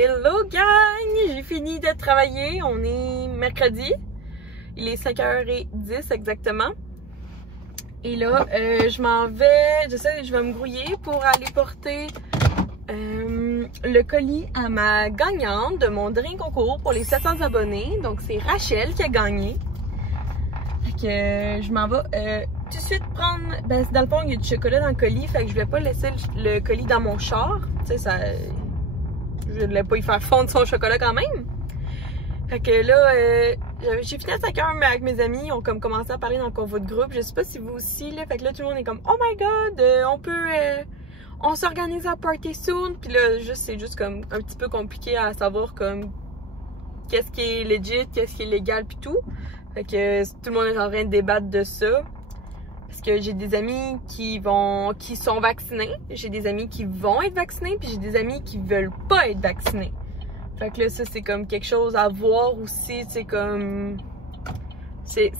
Hello gang! J'ai fini de travailler, on est mercredi. Il est 5h10 exactement. Et là, je m'en vais, je vais me grouiller pour aller porter le colis à ma gagnante de mon dernier concours pour les 700 abonnés. Donc c'est Rachel qui a gagné. Fait que je m'en vais tout de suite prendre, dans le fond il y a du chocolat dans le colis, fait que je vais pas laisser le colis dans mon char. Tu sais, je voulais pas y faire fondre son chocolat quand même. Fait que là, j'ai fini à 5h avec mes amis, ils ont comme commencé à parler dans le convo de groupe. Je sais pas si vous aussi, là. Fait que là, tout le monde est comme, oh my god, on s'organise à party soon. Puis là, c'est juste comme un petit peu compliqué à savoir comme qu'est-ce qui est legit, qu'est-ce qui est légal puis tout. Fait que tout le monde est en train de débattre de ça. Parce que j'ai des amis qui sont vaccinés, j'ai des amis qui vont être vaccinés, puis j'ai des amis qui veulent pas être vaccinés. Fait que là, ça, c'est comme quelque chose à voir aussi, tu sais, comme... C'est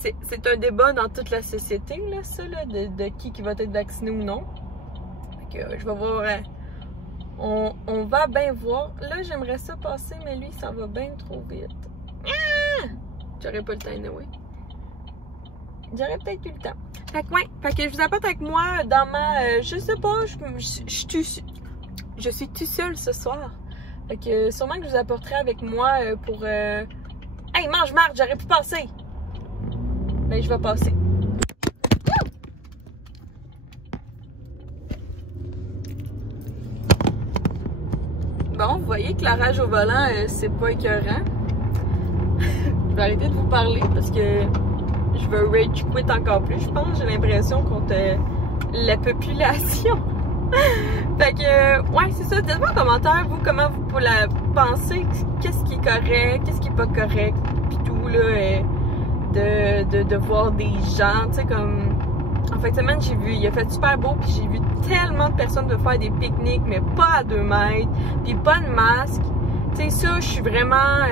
un débat dans toute la société, là, ça, là, de qui va être vacciné ou non. Fait que je vais voir... on va bien voir. Là, j'aimerais ça passer, mais lui, ça va bien trop vite. Ah! J'aurais pas le temps, anyway. J'aurais peut-être eu le temps. Fait que ouais, fait que je vous apporte avec moi dans ma... je sais pas, je suis tout seule ce soir. Fait que sûrement que je vous apporterai avec moi pour... Hey, mange Marc, j'aurais pu passer! Ben, je vais passer. Bon, vous voyez que la rage au volant, c'est pas écœurant. Je vais arrêter de vous parler parce que je veux rage quit encore plus, je pense. J'ai l'impression contre la population. Fait que, ouais, c'est ça. Dites-moi en commentaire, vous, comment vous pensez, qu'est-ce qui est correct, qu'est-ce qui est pas correct, pis tout, là, de voir des gens, tu sais, comme... En fin de semaine, il a fait super beau, puis j'ai vu tellement de personnes faire des pique-niques, mais pas à 2 mètres, puis pas de masque. Tu sais, ça, je suis vraiment...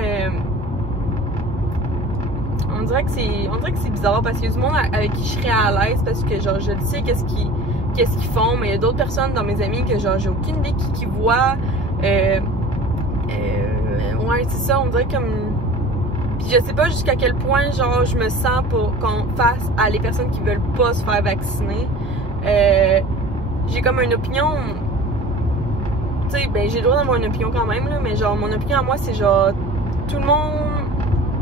On dirait que c'est bizarre, parce qu'il y a du monde avec qui je serais à l'aise, parce que, genre, je le sais qu'est-ce qu'ils font, mais il y a d'autres personnes dans mes amis que genre j'ai aucune idée qui voient. Ouais, c'est ça, on dirait comme... Puis je sais pas jusqu'à quel point genre je me sens pour qu'on fasse à les personnes qui veulent pas se faire vacciner. J'ai comme une opinion... Tu sais, ben j'ai le droit d'avoir une opinion quand même, là, mais genre mon opinion à moi c'est genre tout le monde...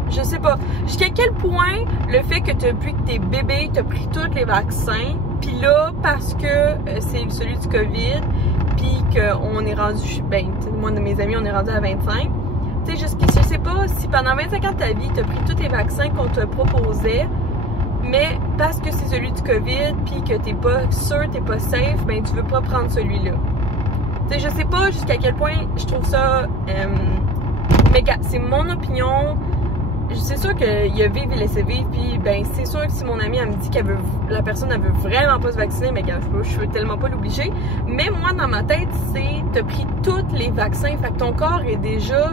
Je sais pas. Jusqu'à quel point le fait que depuis que t'es bébé, t'as pris tous les vaccins, puis là, parce que c'est celui du COVID, puis qu'on est rendu, ben, moi de mes amis, on est rendu à 25. Tu sais, je sais pas si pendant 25 ans de ta vie, t'as pris tous les vaccins qu'on te proposait, mais parce que c'est celui du COVID, puis que t'es pas sûr, t'es pas safe, ben tu veux pas prendre celui-là. Tu sais, je sais pas jusqu'à quel point je trouve ça... mais c'est mon opinion. C'est sûr qu'il y a vivre et laisser vivre, puis ben c'est sûr que si mon amie elle me dit la personne elle veut vraiment pas se vacciner, mais je veux tellement pas l'obliger. Mais moi dans ma tête c'est t'as pris tous les vaccins, fait que ton corps est déjà,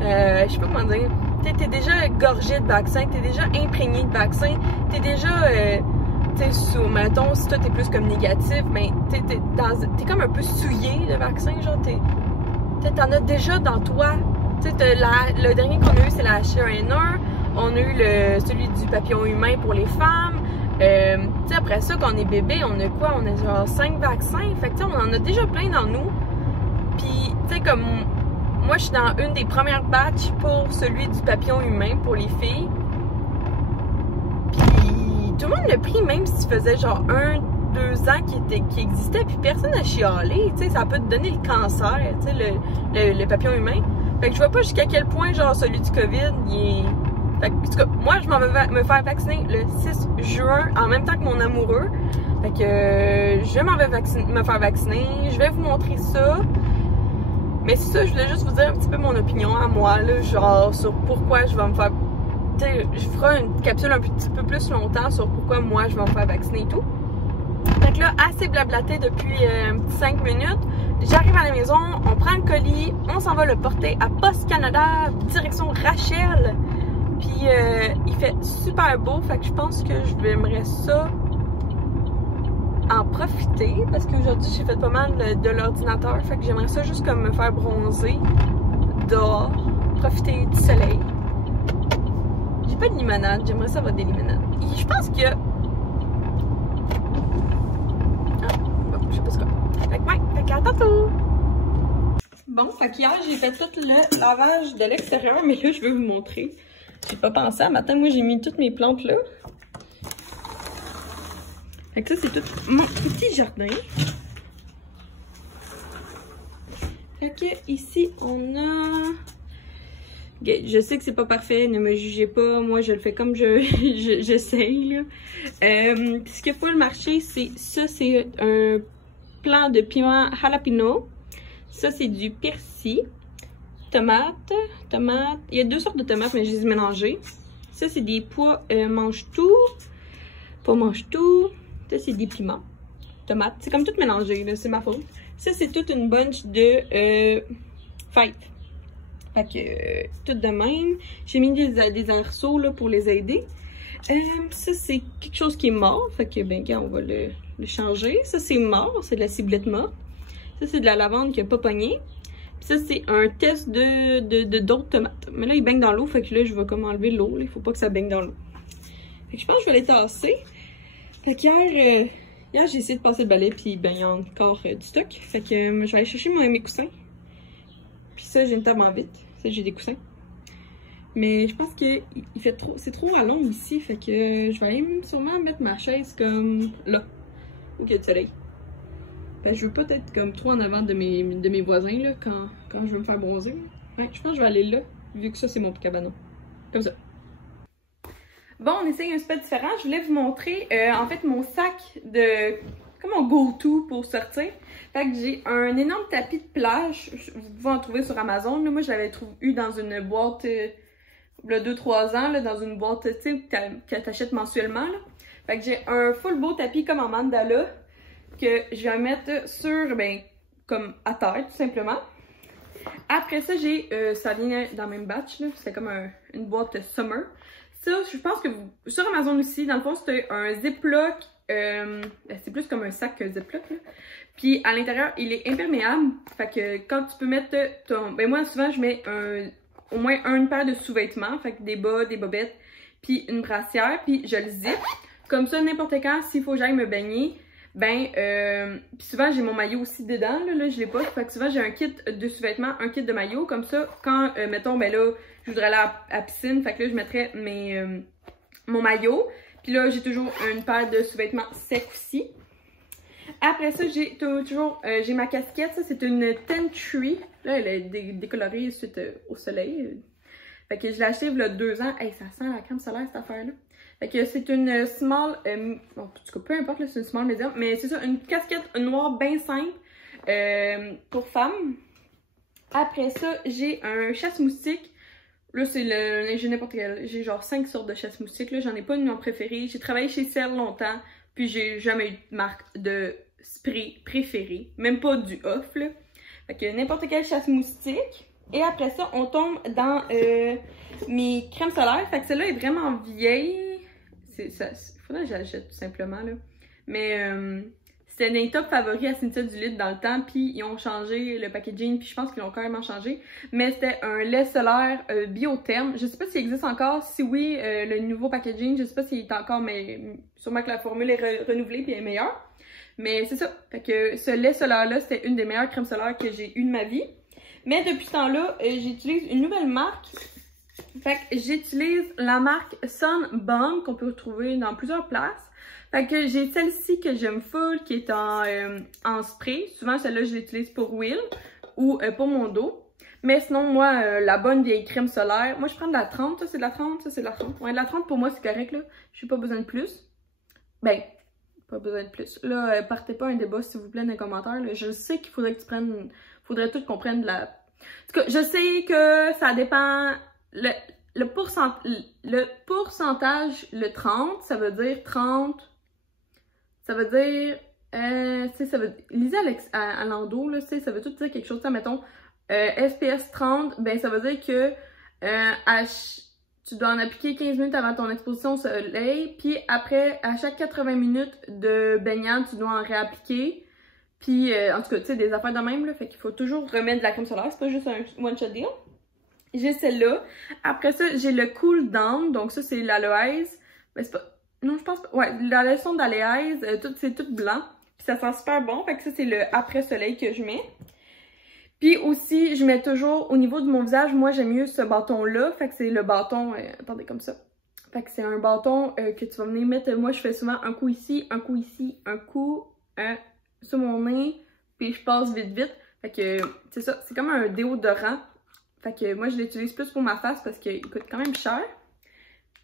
je sais pas comment dire, t'es déjà gorgé de vaccins, t'es déjà imprégné de vaccins, t'es déjà, tu sais, mettons si toi t'es plus comme négatif, mais t'es comme un peu souillé de vaccin, genre t'en as déjà dans toi. Tu sais, le dernier qu'on a eu, c'est la H1N1. On a eu celui du papillon humain pour les femmes. Tu sais, après ça, quand on est bébé, on a quoi? On a genre 5 vaccins. Fait que, tu sais, on en a déjà plein dans nous. Puis, tu sais, comme moi, je suis dans une des premières batches pour celui du papillon humain pour les filles. Puis, tout le monde l'a pris, même si tu faisais genre 1-2 ans qui existait. Puis, personne n'a chialé. Tu sais, ça peut te donner le cancer, tu sais, le papillon humain. Fait que je vois pas jusqu'à quel point, genre, celui du COVID, il est... Fait que, en tout cas, moi, je m'en vais me faire vacciner le 6 juin, en même temps que mon amoureux. Fait que, je m'en vais me faire vacciner. Je vais vous montrer ça. Mais c'est ça, je voulais juste vous dire un petit peu mon opinion à moi, là, genre, sur pourquoi je vais me faire... Tu sais, je ferai une capsule un petit peu plus longtemps sur pourquoi moi, je vais me faire vacciner et tout. Fait que là, assez blablaté depuis 5 minutes. J'arrive à la maison, on prend le colis, on s'en va le porter à Post Canada, direction Rachel. Puis il fait super beau, fait que je pense que j'aimerais ça en profiter parce qu'aujourd'hui j'ai fait pas mal de l'ordinateur, fait que j'aimerais ça juste comme me faire bronzer dehors, profiter du soleil. J'ai pas de limonade, j'aimerais ça avoir des limonades. Et je pense que... Ah, bon, je sais pas ce quoi. Fait que ouais, fait qu'à tantôt! Bon, fait qu'hier, j'ai fait tout le lavage de l'extérieur, mais là, je vais vous montrer. J'ai pas pensé à matin, moi, j'ai mis toutes mes plantes là. Fait que ça, c'est tout mon petit jardin. Fait que ici, on a... Okay, je sais que c'est pas parfait, ne me jugez pas, moi je le fais comme j'essaye là. Ce qu'il faut le marché, c'est ça, c'est un plant de piment jalapeno. Ça, c'est du persil. Tomates. Il y a deux sortes de tomates, mais je les ai mélangées. Ça, c'est des pois mange-tout. Pois mange-tout. Ça, c'est des piments. Tomates. C'est comme tout mélangé, là, c'est ma faute. Ça, c'est toute une bunch de fèves. Fait que, tout de même. J'ai mis des arceaux, là, pour les aider. Ça, c'est quelque chose qui est mort. Fait que, ben, on va le changer. Ça, c'est mort. C'est de la ciblette morte. Ça, c'est de la lavande qui a pas pogné. Puis ça, c'est un test d'autres tomates. Mais là, il baigne dans l'eau. Fait que là, je vais comme enlever l'eau. Il faut pas que ça baigne dans l'eau. Fait que je pense que je vais les tasser. Fait qu'hier, j'ai essayé de passer le balai. Puis, ben, il y a encore du stock. Fait que je vais aller chercher mes coussins. Puis ça, j'ai une table en vite. Ça, j'ai des coussins. Mais je pense que c'est trop à l'ombre ici. Fait que je vais aller sûrement mettre ma chaise comme là. Où il y a du soleil. Ben, je veux pas être comme trop en avant de mes voisins là, quand je veux me faire bronzer. Ouais, je pense que je vais aller là, vu que ça c'est mon cabanon. Comme ça. Bon, on essaye un petit peu différent. Je voulais vous montrer en fait mon sac de... comme mon go-to pour sortir. Fait que j'ai un énorme tapis de plage. Vous pouvez en trouver sur Amazon. Là. Moi, je l'avais eu dans une boîte il y a 2-3 ans, là, dans une boîte que t'achètes mensuellement. Là. Fait que j'ai un full beau tapis comme en mandala que je vais mettre sur, ben, comme à terre, tout simplement. Après ça, j'ai, ça vient dans le même batch, là. C'est comme une boîte Summer. Ça, je pense que sur Amazon aussi, dans le fond, c'est un Ziploc. C'est plus comme un sac que Ziploc, là. Puis à l'intérieur, il est imperméable. Fait que quand tu peux mettre ton... Ben moi, souvent, je mets au moins une paire de sous-vêtements. Fait que des bas, des bobettes, puis une brassière. Puis je le zip. Comme ça, n'importe quand, s'il faut que j'aille me baigner, ben, puis souvent j'ai mon maillot aussi dedans, là je l'ai pas, fait que souvent j'ai un kit de sous-vêtements, un kit de maillot, comme ça, quand, mettons, ben là, je voudrais aller à la piscine, fait que là, je mettrais mon maillot, puis là, j'ai toujours une paire de sous-vêtements secs aussi. Après ça, j'ai toujours, j'ai ma casquette, ça, c'est une Ten Tree, là, elle est décolorée suite au soleil, fait que je l'ai acheté il y a 2 ans, hey, ça sent la crème solaire, cette affaire-là. Fait que c'est une small, bon, en tout cas, peu importe, c'est une small médium, mais c'est ça, une casquette noire bien simple pour femmes. Après ça, j'ai un chasse-moustique. Là, j'ai n'importe quel, j'ai genre 5 sortes de chasse-moustique. Là, j'en ai pas une nom préféré. J'ai travaillé chez Cell longtemps, puis j'ai jamais eu de marque de spray préférée, même pas du off, là. Fait que n'importe quel chasse-moustique. Et après ça, on tombe dans mes crèmes solaires. Fait que celle-là est vraiment vieille. Faudrait que je l'achète tout simplement, là. Mais c'était un des top favoris à Cynthia Duluth dans le temps, puis ils ont changé le packaging, puis je pense qu'ils l'ont carrément changé. Mais c'était un lait solaire Biotherm. Je sais pas s'il existe encore. Si oui, le nouveau packaging, je sais pas s'il est encore, mais sûrement que la formule est renouvelée puis elle est meilleure. Mais c'est ça. Fait que ce lait solaire-là, c'était une des meilleures crèmes solaires que j'ai eues de ma vie. Mais depuis ce temps-là, j'utilise une nouvelle marque. Fait que j'utilise la marque Sunbomb qu'on peut retrouver dans plusieurs places. Fait que j'ai celle-ci que j'aime full qui est en spray. Souvent celle-là je l'utilise pour Will ou pour mon dos. Mais sinon moi la bonne vieille crème solaire, moi je prends de la 30, ça c'est de la 30, ça c'est de la 30. Ouais, de la 30 pour moi c'est correct là. J'ai pas besoin de plus. Ben, pas besoin de plus. Là, partez pas un débat s'il vous plaît dans les commentaires. Là. Je sais qu'il faudrait que tu prennes... Faudrait tout qu'on prenne de la... En tout cas, je sais que ça dépend... Le pourcentage, le 30, ça veut dire 30... Ça veut dire... ça veut... Lisez à l'endos, là, ça veut tout dire quelque chose. Ça, mettons, SPS 30, ben ça veut dire que tu dois en appliquer 15 minutes avant ton exposition au soleil. Puis après, à chaque 80 minutes de baignade, tu dois en réappliquer. Puis, en tout cas, tu sais, des affaires de même, là. Fait qu'il faut toujours remettre de la crème solaire. C'est pas juste un one-shot deal. j'ai celle-là. Après ça, j'ai le Cool Down. Donc ça, c'est l'aloès. Ben, c'est pas... Non, je pense pas. Ouais, la leçon d'aloès, c'est tout blanc. Puis ça sent super bon. Fait que ça, c'est le après-soleil que je mets. Puis aussi, je mets toujours, au niveau de mon visage, moi, j'aime mieux ce bâton-là. Fait que c'est le bâton, attendez, comme ça. Fait que c'est un bâton que tu vas venir mettre. Moi, je fais souvent un coup ici, un coup ici, un coup sur mon nez. Puis je passe vite, vite. Fait que c'est ça, c'est comme un déodorant. Fait que moi, je l'utilise plus pour ma face parce qu'il coûte quand même cher.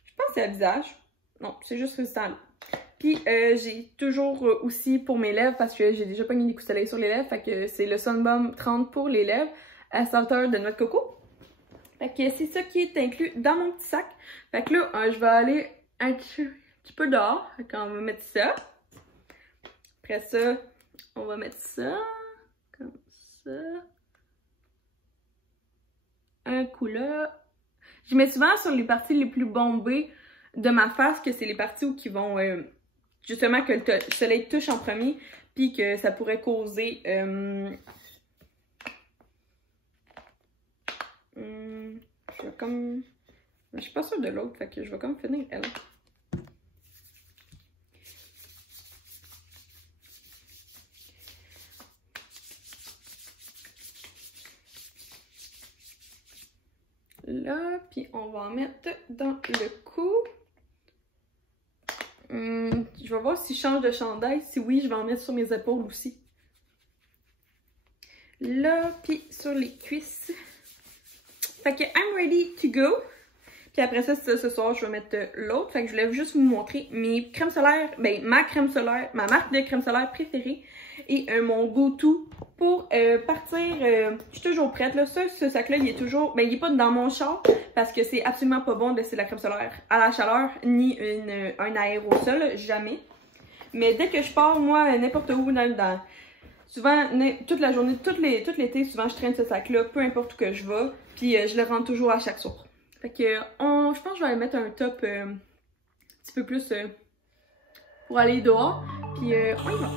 Je pense que c'est à visage. Non, c'est juste résistant. Puis j'ai toujours aussi pour mes lèvres, parce que j'ai déjà pogné des coups de soleil sur les lèvres. Fait que c'est le Sun Balm 30 pour les lèvres à senteur de noix de coco. Fait que c'est ça qui est inclus dans mon petit sac. Fait que là, je vais aller un petit peu dehors. Fait qu'on va mettre ça. Après ça, on va mettre ça. Comme ça. Un coup là. Je mets souvent sur les parties les plus bombées de ma face, que c'est les parties où qui vont justement que le soleil touche en premier, puis que ça pourrait causer je vais comme... Je suis pas sûre de l'autre, fait que je vais comme finir elle. Là, puis on va en mettre dans le cou. Je vais voir si je change de chandail. Si oui, je vais en mettre sur mes épaules aussi. Là, puis sur les cuisses. Fait que I'm ready to go. Puis après ça, ce soir, je vais mettre l'autre. Fait que je voulais juste vous montrer mes crèmes solaires. Ben, ma crème solaire, ma marque de crème solaire préférée. Et mon go-to pour partir. Je suis toujours prête. Là. Ce sac-là, il est toujours... Ben, il est pas dans mon char parce que c'est absolument pas bon de laisser la crème solaire à la chaleur ni un aérosol. Jamais. Mais dès que je pars, moi, n'importe où, souvent, toute la journée, tout l'été, souvent, je traîne ce sac-là, peu importe où que je vais. Puis je le rentre toujours à chaque soir. Fait que je pense que je vais aller mettre un top un petit peu plus pour aller dehors. Puis on y va.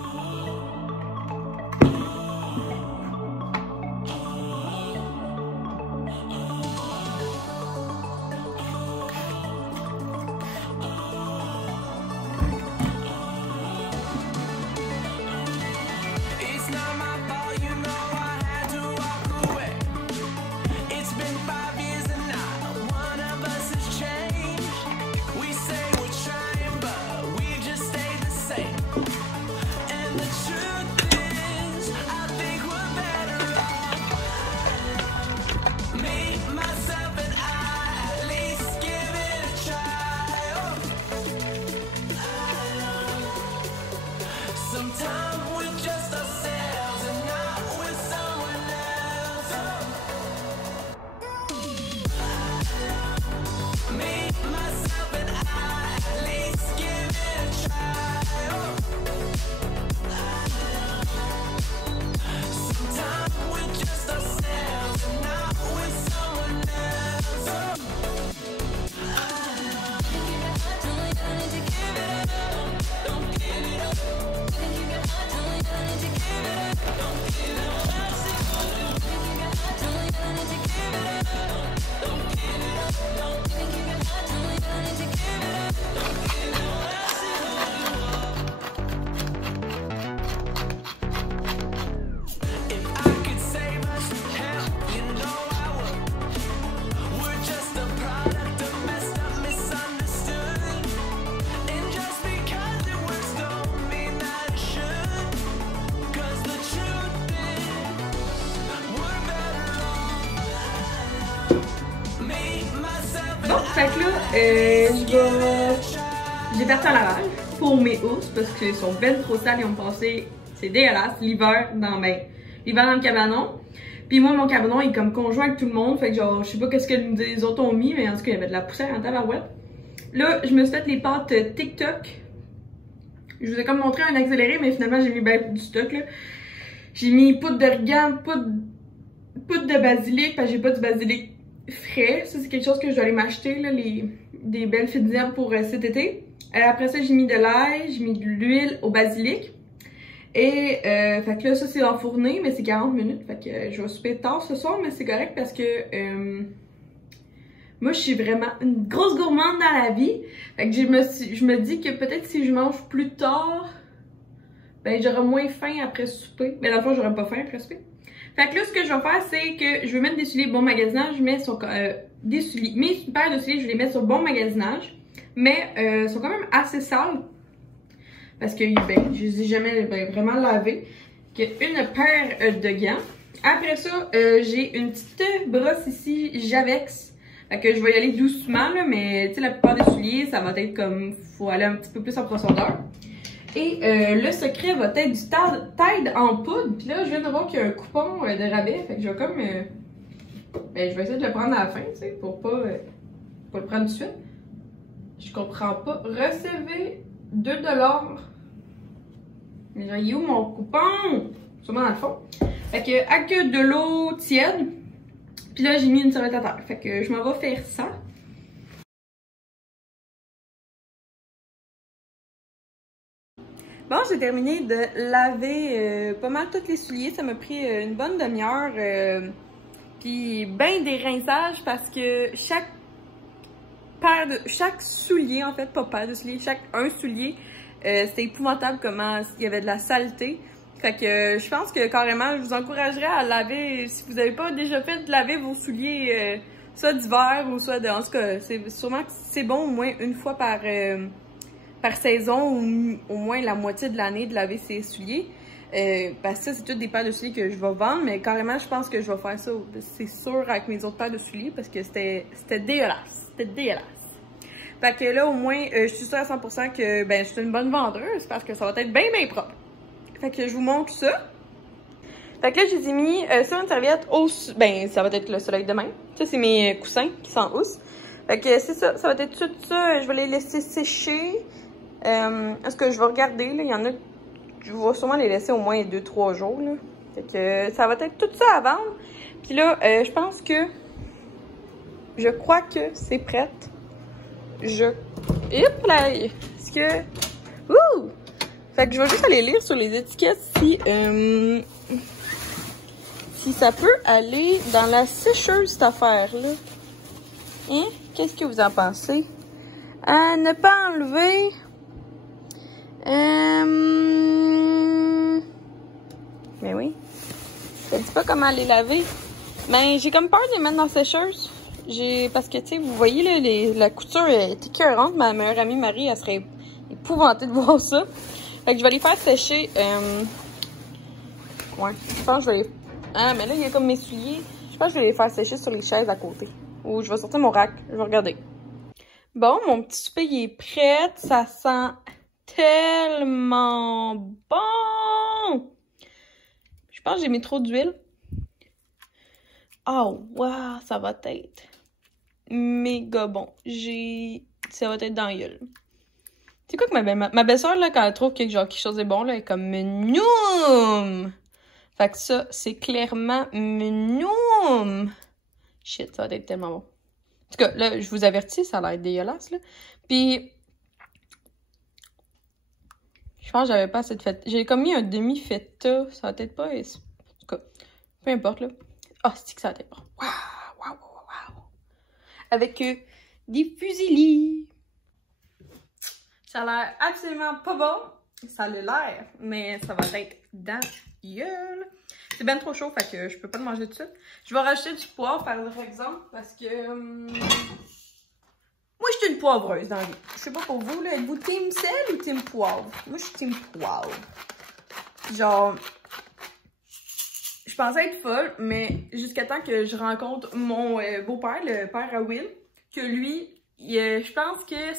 Fait que là, j'ai parti en lavage pour mes housses parce qu'ils sont ben trop sales, ils ont passé, c'est dégueulasse, l'hiver dans le cabanon. Puis moi, mon cabanon est comme conjoint avec tout le monde, fait que genre, je sais pas qu'est-ce que les autres ont mis, mais en tout cas, il y avait de la poussière en tabarouette. Là, je me suis fait les pâtes TikTok. Je vous ai comme montré un accéléré, mais finalement, j'ai mis ben du stock, là. J'ai mis poudre d'origan, poudre de basilic, parce que j'ai pas du basilic frais. Ça, c'est quelque chose que je dois aller m'acheter, là, des belles fines herbes pour cet été. Après ça, j'ai mis de l'ail, j'ai mis de l'huile au basilic. Et, fait que là, ça, c'est enfourné, mais c'est 40 minutes. Fait que je vais souper tard ce soir, mais c'est correct parce que Moi, je suis vraiment une grosse gourmande dans la vie. Fait que je me dis que peut-être si je mange plus tard, ben j'aurai moins faim après souper. Mais dans le fond, j'aurai pas faim après souper. Fait que là, ce que je vais faire, c'est que je vais mettre des souliers bon magasinage. Je mets sur des souliers. Mes paires de souliers, je vais les mettre sur bon magasinage. Mais ils sont quand même assez sales. Parce que ben, je les ai jamais vraiment lavés. Une paire de gants. Après ça, j'ai une petite brosse ici, Javex. Fait que je vais y aller doucement, là, mais tu sais, la plupart des souliers, ça va être comme, faut aller un petit peu plus en profondeur. Et le secret va être du Tide en poudre. Puis là, je viens de voir qu'il y a un coupon de rabais. Fait que je vais comme, ben, je vais essayer de le prendre à la fin, tu sais, pour pas le prendre tout de suite. Je comprends pas. Recevez 2$. Mais genre, il est où mon coupon? Sûrement dans le fond. Fait que, avec de l'eau tiède. Puis là, j'ai mis une serviette à terre. Fait que je m'en vais faire ça. Bon, j'ai terminé de laver pas mal tous les souliers. Ça m'a pris une bonne demi-heure. Puis ben des rinçages parce que chaque soulier, en fait, pas paire de souliers, un soulier, c'était épouvantable comment il y avait de la saleté. Fait que je pense que carrément, je vous encouragerais à laver, si vous n'avez pas déjà fait, de laver vos souliers, soit d'hiver ou soit de... En tout cas, c'est sûrement que c'est bon au moins une fois par saison ou au moins la moitié de l'année de laver ses souliers. Parce que ça, c'est toutes des paires de souliers que je vais vendre, mais carrément, je pense que je vais faire ça, c'est sûr, avec mes autres paires de souliers parce que c'était dégueulasse. C'était dégueulasse. Fait que là, au moins, je suis sûre à 100% que ben, je suis une bonne vendeuse parce que ça va être bien, bien propre. Fait que je vous montre ça. Fait que là, je les ai mis sur une serviette ben, ça va être le soleil demain. Ça, c'est mes coussins qui sont housse. Fait que c'est ça, ça va être tout ça. Je vais les laisser sécher. Est-ce que je vais regarder, là, il y en a, je vais sûrement les laisser au moins 2-3 jours, là. Fait que ça va être tout ça à vendre. Puis là, je pense que, je crois que c'est prête. Hop là! Est-ce que... Ouh! Fait que je vais juste aller lire sur les étiquettes si ça peut aller dans la sécheuse, cette affaire-là. Hein? Qu'est-ce que vous en pensez? À ne pas enlever... Mais oui. Ça dit pas comment les laver. Mais j'ai comme peur de les mettre dans la sécheuse. Parce que, tu sais, vous voyez, là, la couture est écœurante. Ma meilleure amie Marie, elle serait épouvantée de voir ça. Fait que je vais les faire sécher. Ouais, je pense que je vais les... Ah, mais là, il y a comme mes souliers. Je pense que je vais les faire sécher sur les chaises à côté. Ou je vais sortir mon rack. Je vais regarder. Bon, mon petit souper, il est prêt. Ça sent tellement bon! Je pense que j'ai mis trop d'huile. Oh, wow! Ça va être méga bon. Ça va être dans la gueule. C'est quoi que ma belle-sœur, là, quand elle trouve que genre, quelque chose est bon, là, elle est comme noum! Fait que ça, c'est clairement noum! Shit, ça va être tellement bon. En tout cas, là, je vous avertis, ça a l'air dégueulasse, là. Puis, je pense que j'avais pas assez de feta. J'ai comme mis un demi-feta. Ça va peut-être pas... En tout cas, peu importe, là. Ah, c'est que ça va être bon. Waouh, waouh, waouh, waouh! Avec des fusilis. Ça a l'air absolument pas bon. Ça a l'air, mais ça va être dans la gueule. C'est bien trop chaud, fait que je peux pas le manger tout de suite. Je vais rajouter du poivre, par exemple, parce que... moi, je suis une poivreuse dans la vie. Je sais pas pour vous, là. Êtes-vous team sel ou team poivre? Moi, je suis team poivre. Genre... Je pensais être folle, mais jusqu'à temps que je rencontre mon beau-père, le père à Will, que lui, je pense que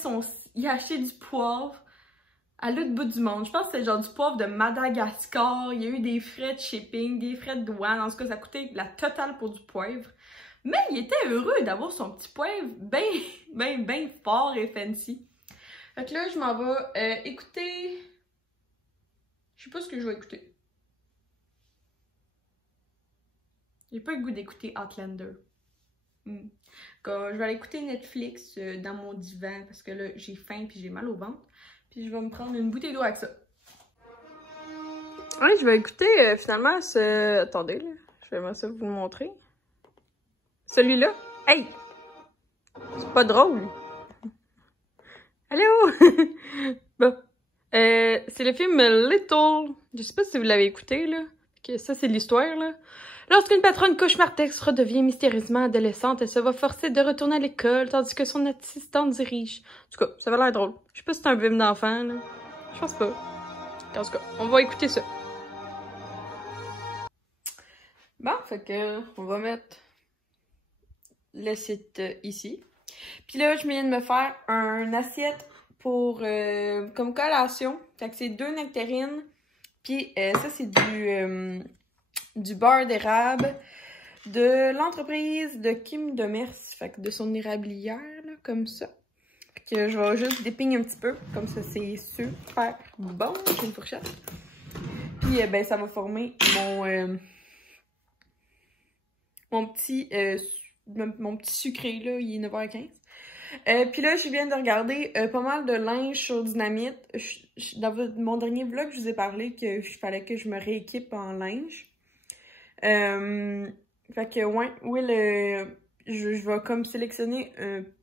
il a acheté du poivre à l'autre bout du monde. Je pense que c'était genre du poivre de Madagascar. Il y a eu des frais de shipping, des frais de douane. En tout cas, ça coûtait la totale pour du poivre. Mais il était heureux d'avoir son petit poivre bien fort et fancy. Fait que là, je m'en vais écouter... Je sais pas ce que je vais écouter. J'ai pas le goût d'écouter Outlander. Je vais aller écouter Netflix dans mon divan parce que là, j'ai faim puis j'ai mal au ventre. Puis je vais me prendre une bouteille d'eau avec ça. Ouais, je vais écouter finalement ce... Attendez, là. Je vais vraiment ça vous montrer. Celui-là. Hey! C'est pas drôle. Allô? Bon. C'est le film Little. Je sais pas si vous l'avez écouté, là. Que ça, c'est l'histoire, là. Lorsqu'une patronne cauchemardesque redevient mystérieusement adolescente, elle se voit forcée de retourner à l'école, tandis que son assistante dirige. En tout cas, ça va l'air drôle. Je sais pas si c'est un film d'enfant, là. Je pense pas. En tout cas, on va écouter ça. Bon, fait que on va mettre le site ici. Puis là, je viens de me faire une assiette pour comme collation. Fait que c'est 2 nectarines. Puis ça, c'est du beurre d'érable de l'entreprise de Kim Demers. Fait que de son érablière, là, comme ça. Fait que je vais juste dépigner un petit peu. Comme ça, c'est super bon. J'ai une fourchette. Puis ben, ça va former mon petit sucré, là, il est 9h15. Puis là, je viens de regarder pas mal de linge sur Dynamite. Dans mon dernier vlog, je vous ai parlé qu'il fallait que je me rééquipe en linge. Fait que, ouais, je vais comme sélectionner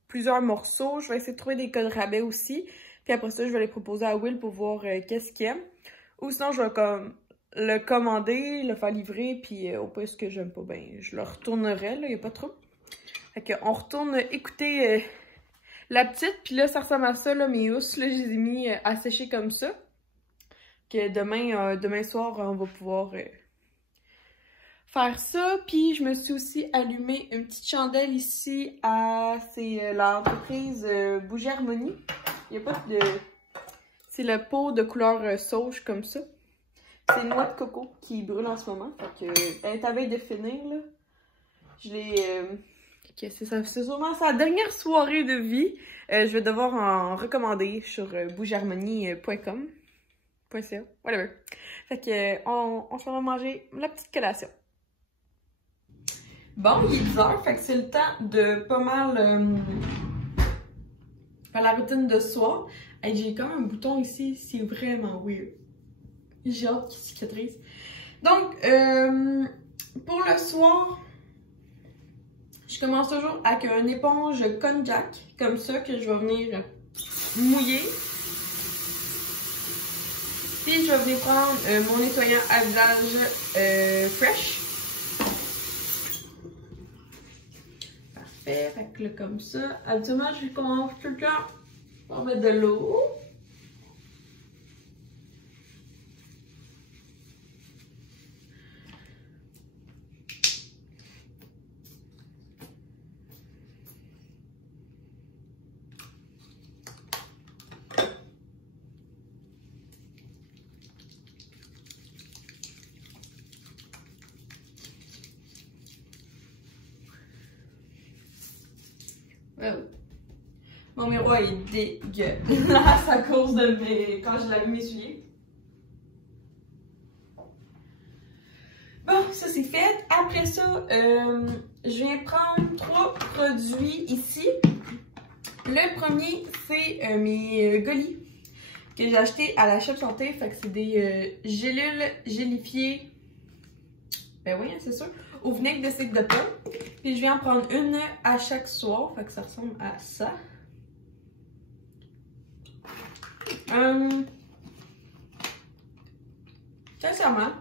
plusieurs morceaux. Je vais essayer de trouver des codes rabais aussi. Puis après ça, je vais les proposer à Will pour voir qu'est-ce qu'il aime. Ou sinon, je vais comme le commander, le faire livrer, puis au pire, ce que j'aime pas, ben, je le retournerai, là, y a pas trop. Fait que, on retourne écouter la petite, puis là, ça ressemble à ça, là, mes housses, là, je les ai mis à sécher comme ça. Que demain soir, on va pouvoir faire ça. Puis, je me suis aussi allumé une petite chandelle ici c'est l'entreprise Bougie Harmonie. Il y a pas de... C'est le pot de couleur sauge comme ça. C'est une noix de coco qui brûle en ce moment. Fait que, elle est à veille de finir, là. Je l'ai... c'est sûrement sa dernière soirée de vie. Je vais devoir en recommander sur bougeharmonie.com. .ca, whatever. Fait que, on se va manger la petite collation. Bon, il est 10h, fait que c'est le temps de pas mal faire la routine de soir. Hey, j'ai comme un bouton ici, c'est vraiment weird. J'ai hâte qu'il cicatrise. Donc, pour le soir, je commence toujours avec une éponge Konjac, comme ça, que je vais venir mouiller. Puis, je vais venir prendre mon nettoyant à visage Fresh. Parfait, fait que là, comme ça. Habituellement, je commence tout le temps par mettre de l'eau. Ouais, oui. Mon miroir est dégueulasse à cause de quand je l'avais m'essuyer. Bon, ça c'est fait. Après ça, je viens prendre 3 produits ici. Le premier, c'est mes Goli que j'ai acheté à la Shop Santé. Fait que c'est des gélules gélifiées. Ben oui, c'est sûr. Au vinaigre de cidre de pomme. Puis je viens en prendre une à chaque soir. Fait que ça ressemble à ça. Sincèrement,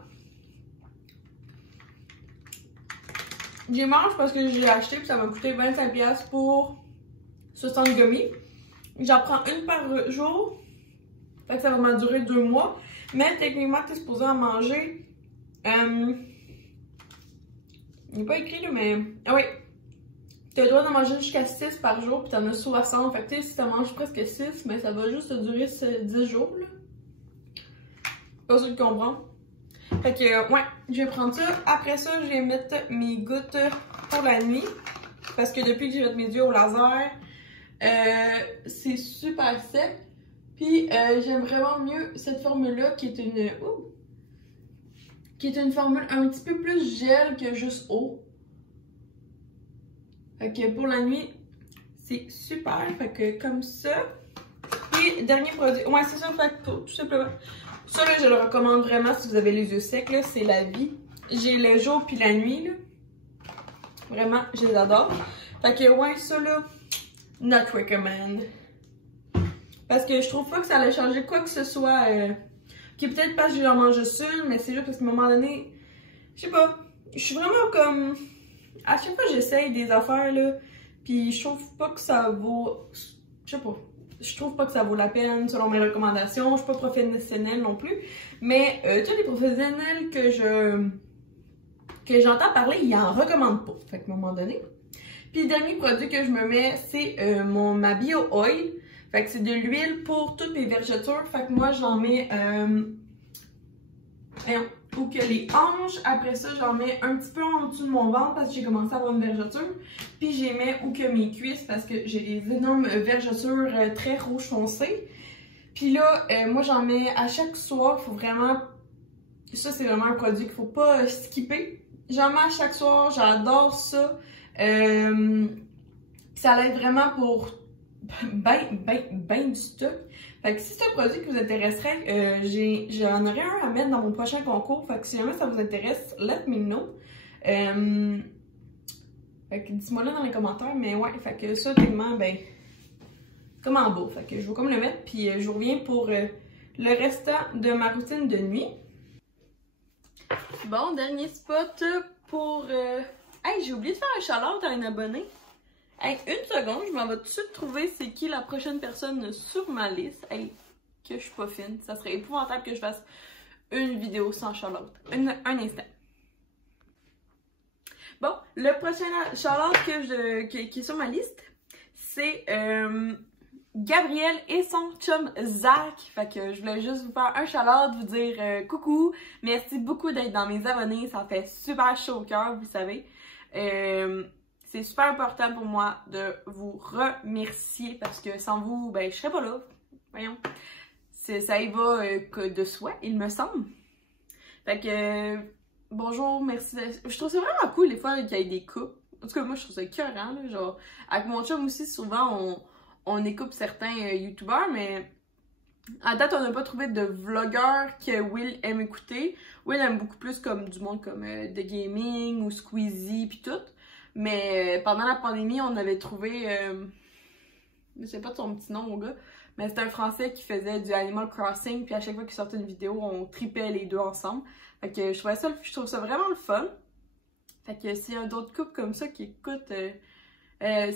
j'y mange parce que j'ai acheté puis ça m'a coûté 25$ pour 60 gummies. J'en prends une par jour. Fait que ça va m'en durer 2 mois. Mais techniquement, tu es supposé en manger. Il n'est pas écrit là, mais. Ah oui! Tu as le droit d'en manger jusqu'à 6 par jour, puis tu en as 60. Fait que si tu en manges presque 6, mais ça va juste te durer 10 jours. Là. Pas sûr de comprendre. Fait que, ouais, je vais prendre ça. Après ça, je vais mettre mes gouttes pour la nuit. Parce que depuis que j'ai fait mes yeux au laser, c'est super sec. Puis, j'aime vraiment mieux cette formule-là qui est une. Qui est une formule un petit peu plus gel que juste eau. Fait que pour la nuit, c'est super. Fait que comme ça. Et dernier produit. Ouais, c'est ça, fait que tout simplement. Ça, là, je le recommande vraiment si vous avez les yeux secs, là. C'est la vie. J'ai le jour puis la nuit, là. Vraiment, je les adore. Fait que, ouais, ça, là, not recommend. Parce que je trouve pas que ça allait changer quoi que ce soit. Qui peut-être parce que j'en mange juste une, mais c'est juste parce qu'à un moment donné, je sais pas, je suis vraiment comme... À chaque fois j'essaye des affaires là, puis je trouve pas que ça vaut... Je sais pas. Je trouve pas que ça vaut la peine selon mes recommandations. Je suis pas professionnelle non plus. Mais tous les professionnels que j'entends parler, ils en recommandent pas. Fait qu'à un moment donné. Puis le dernier produit que je me mets, c'est ma Bio Oil. Fait que c'est de l'huile pour toutes mes vergetures. Fait que moi j'en mets ou que les hanches. Après ça, j'en mets un petit peu en dessous de mon ventre parce que j'ai commencé à avoir une vergeture. Puis j'y mets ou que mes cuisses parce que j'ai des énormes vergetures très rouge foncé. Puis là, moi j'en mets à chaque soir. Faut vraiment... Ça, c'est vraiment un produit qu'il faut pas skipper. J'en mets à chaque soir. J'adore ça. Ça l'aide vraiment pour ben du stock. Fait que si c'est un produit qui vous intéresserait, j'en aurais un à mettre dans mon prochain concours. Fait que si jamais ça vous intéresse, let me know. Fait que dites-moi là dans les commentaires. Mais ouais, fait que ça, techniquement, ben, comme en bas. Fait que je vais comme le mettre. Puis je reviens pour le restant de ma routine de nuit. Bon, dernier spot pour... Hey, j'ai oublié de faire un shout-out à un abonné. Hey, une seconde, je m'en vais tout de suite trouver c'est qui la prochaine personne sur ma liste. Hey, que je suis pas fine. Ça serait épouvantable que je fasse une vidéo sans shout-out. Un instant. Bon, le prochain shout-out qui est sur ma liste, c'est Gabriel et son chum Zach. Fait que je voulais juste vous faire un shout-out, vous dire coucou. Merci beaucoup d'être dans mes abonnés. Ça fait super chaud au cœur, vous savez. C'est super important pour moi de vous remercier parce que sans vous, ben, je serais pas là. Voyons. Ça y va de soi, il me semble. Fait que, bonjour, merci. Je trouve ça vraiment cool, des fois, qu'il y ait des coupes. En tout cas, moi, je trouve ça écœurant, là. Genre, avec mon chum aussi, souvent, on écoute certains youtubeurs, mais à date, on n'a pas trouvé de vlogueur que Will aime écouter. Will aime beaucoup plus comme du monde comme The Gaming ou Squeezie pis tout. Mais pendant la pandémie, on avait trouvé, je sais pas de son petit nom au gars, mais c'était un Français qui faisait du Animal Crossing, puis à chaque fois qu'il sortait une vidéo, on tripait les deux ensemble. Fait que je trouve ça vraiment le fun. Fait que s'il y a d'autres couples comme ça qui écoutent, ouais, ça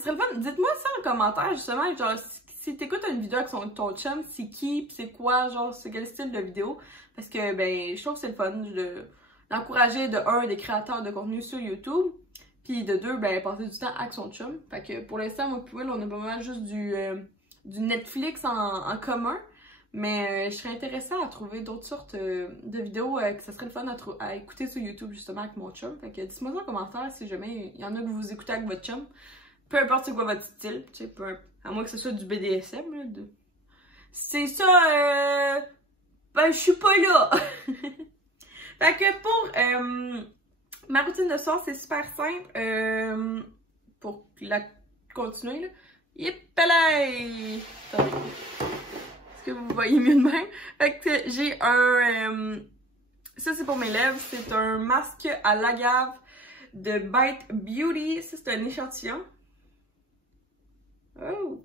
serait le fun. Dites-moi ça en commentaire, justement, genre, si t'écoutes une vidéo avec ton chum, c'est qui, pis c'est quoi, genre, c'est quel style de vidéo. Parce que, ben, je trouve que c'est le fun d'encourager, des créateurs de contenu sur YouTube. Puis de deux, ben, passer du temps avec son chum. Fait que pour l'instant, moi et Will, on a pas mal juste du Netflix en commun. Mais je serais intéressée à trouver d'autres sortes de vidéos que ça serait le fun à écouter sur YouTube justement avec mon chum. Fait que dites-moi dans les commentaires si jamais il y en a que vous écoutez avec votre chum. Peu importe c'est quoi votre style, tu sais, à moins que ce soit du BDSM. Là, c'est ça, ben je suis pas là! Fait que pour ma routine de soir, c'est super simple. Pour la continuer, là. Yippalay! Est-ce que vous voyez mieux de même? Fait que j'ai un... ça, c'est pour mes lèvres. C'est un masque à l'agave de Bite Beauty. Ça, c'est un échantillon. Oh!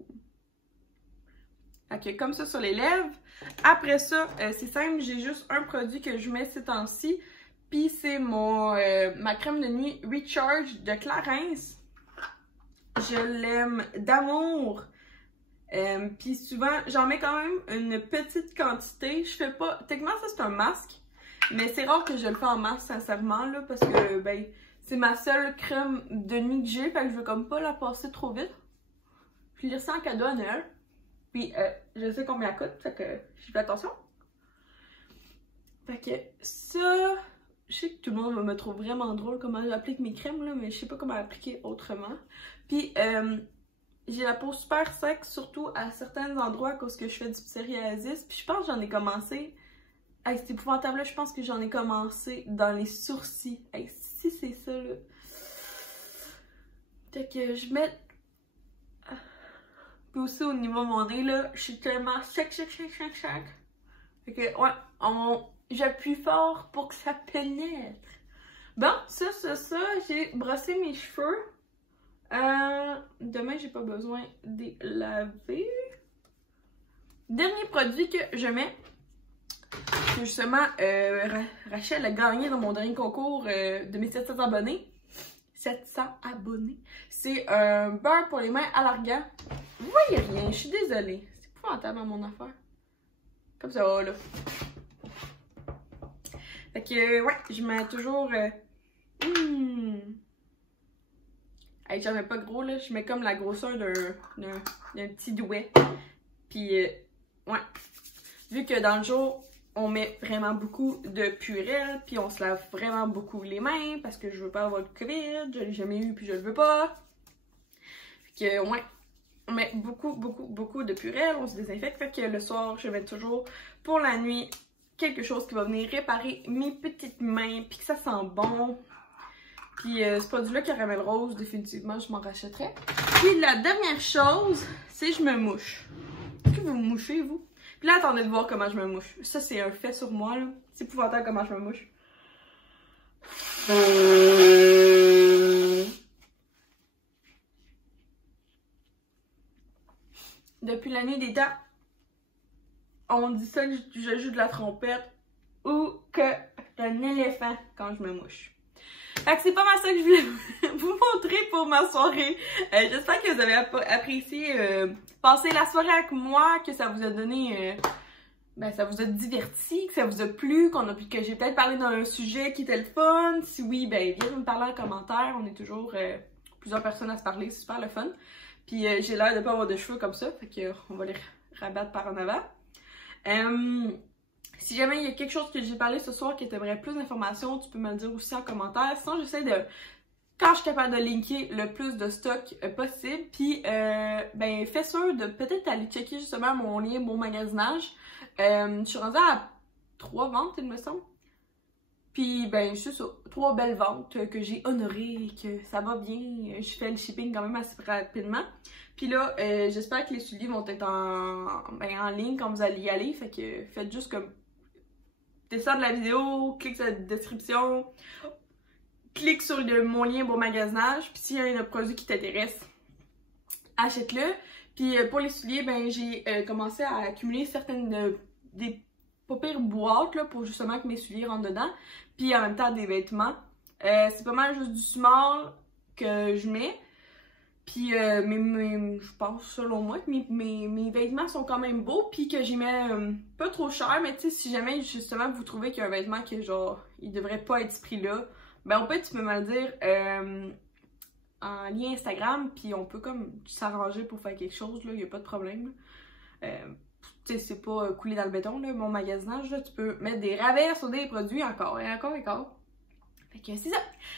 Fait que comme ça sur les lèvres. Après ça, c'est simple. J'ai juste un produit que je mets ces temps-ci. Puis c'est ma crème de nuit Recharge de Clarins. Je l'aime d'amour. Puis souvent, j'en mets quand même une petite quantité. Je fais pas... Techniquement, ça c'est un masque. Mais c'est rare que je le fais en masque, sincèrement, là. Parce que, ben, c'est ma seule crème de nuit que j'ai. Fait que je veux comme pas la passer trop vite. Je l'ai reçue en cadeau à Noël. Puis, je sais combien elle coûte. Fait que, j'y fais attention. Fait que, ça... Je sais que tout le monde me trouve vraiment drôle comment j'applique mes crèmes, là, mais je sais pas comment appliquer autrement. Puis, j'ai la peau super sec, surtout à certains endroits parce que je fais du psoriasis. Puis je pense que j'en ai commencé... Hey, c'est épouvantable, là. Je pense que j'en ai commencé dans les sourcils. Hey, si c'est ça, là. Fait que je mets... Puis aussi au niveau de mon nez, là, je suis tellement sec. Fait que, ouais, j'appuie fort pour que ça pénètre. Bon, ça, j'ai brossé mes cheveux. Demain, j'ai pas besoin de les laver. Dernier produit que je mets, que justement, Rachel a gagné dans mon dernier concours de mes 700 abonnés. 700 abonnés. C'est un beurre pour les mains à l'argan. Vous voyez rien, je suis désolée. C'est épouvantable mon affaire. Comme ça, là. Fait que, ouais, je mets toujours... Hey, j'en mets pas gros, là. Je mets comme la grosseur d'un petit douet. Puis, ouais. Vu que dans le jour, on met vraiment beaucoup de Purell, puis on se lave vraiment beaucoup les mains, parce que je veux pas avoir le COVID, je l'ai jamais eu, puis je le veux pas. Fait que, ouais. On met beaucoup de Purell, on se désinfecte. Fait que le soir, je mets toujours pour la nuit quelque chose qui va venir réparer mes petites mains, puis que ça sent bon. Puis ce produit-là, Caramel Rose, définitivement, je m'en rachèterais. Puis la dernière chose, c'est je me mouche. Est-ce que vous me mouchez, vous? Puis là, attendez de voir comment je me mouche. Ça, c'est un fait sur moi, là. C'est épouvantable comment je me mouche. Depuis la nuit des temps, on dit ça que je joue de la trompette ou que c'est un éléphant quand je me mouche. Fait que c'est pas mal ça que je voulais vous montrer pour ma soirée. J'espère que vous avez apprécié passer la soirée avec moi, que ça vous a donné... ben, ça vous a diverti, que ça vous a plu, que j'ai peut-être parlé d'un sujet qui était le fun. Si oui, ben viens me parler en commentaire. On est toujours plusieurs personnes à se parler, c'est super le fun. Puis j'ai l'air de pas avoir de cheveux comme ça, fait que on va les rabattre par en avant. Si jamais il y a quelque chose que j'ai parlé ce soir qui t'aimerait plus d'informations, tu peux me le dire aussi en commentaire. Sinon, j'essaie de, quand je suis capable de linker le plus de stock possible. Puis, ben, fais sûr de peut-être aller checker justement mon lien, mon magasinage. Je suis rendue à 3 ventes, il me semble. Puis, ben, juste 3 belles ventes que j'ai honorées, que ça va bien. Je fais le shipping quand même assez rapidement. Puis là, j'espère que les souliers vont être en ligne quand vous allez y aller. Fait que faites juste comme descendre la vidéo, clique sur la description, clique sur mon lien pour magasinage. Puis s'il y a un produit qui t'intéresse, achète-le. Puis pour les souliers, ben j'ai commencé à accumuler certaines des pas pires boîtes là, pour justement que mes souliers rentrent dedans. Puis en même temps des vêtements. C'est pas mal juste du small que je mets. Puis je pense selon moi que mes vêtements sont quand même beaux. Puis que j'y mets pas trop cher. Mais tu sais, si jamais justement vous trouvez qu'il y a un vêtement qui genre il devrait pas être ce prix-là, ben au pire tu peux me le dire en lien Instagram. Puis on peut comme s'arranger pour faire quelque chose là, il y a pas de problème. Tu sais, c'est pas coulé dans le béton là, mon magasinage là, tu peux mettre des rabais sur des produits encore et encore et encore. Fait que c'est ça.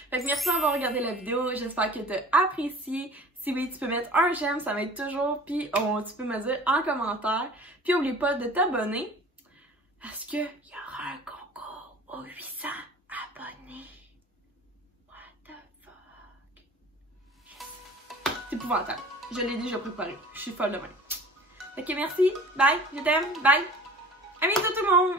Fait que merci d'avoir regardé la vidéo. J'espère que tu as apprécié. Si oui, tu peux mettre un j'aime, ça m'aide toujours. Puis tu peux me dire en commentaire. Puis n'oublie pas de t'abonner. Parce que il y aura un concours aux 800 abonnés. What the fuck? C'est épouvantable. Je l'ai déjà préparé. Je suis folle de même. Fait que merci. Bye. Je t'aime. Bye. À bientôt tout le monde.